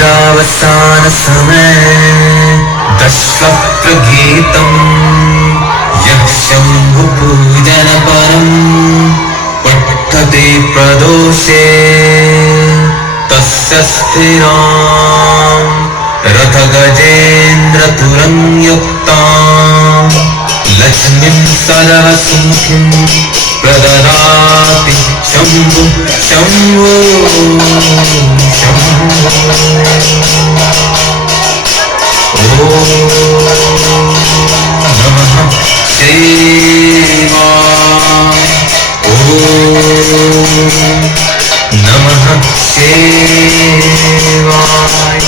रात्रावसान समय दशप्रगीतम् यः शम्भु पूजन परम् पठते प्रदोषे तस्य स्थिरां रथ गजेन्द्र तुरंयुक्तां लक्ष्मीं सदा सुमुखीं प्रददाति शम्भु शम्भु शम्भु। नमः शिवाय। नमः शिवाय।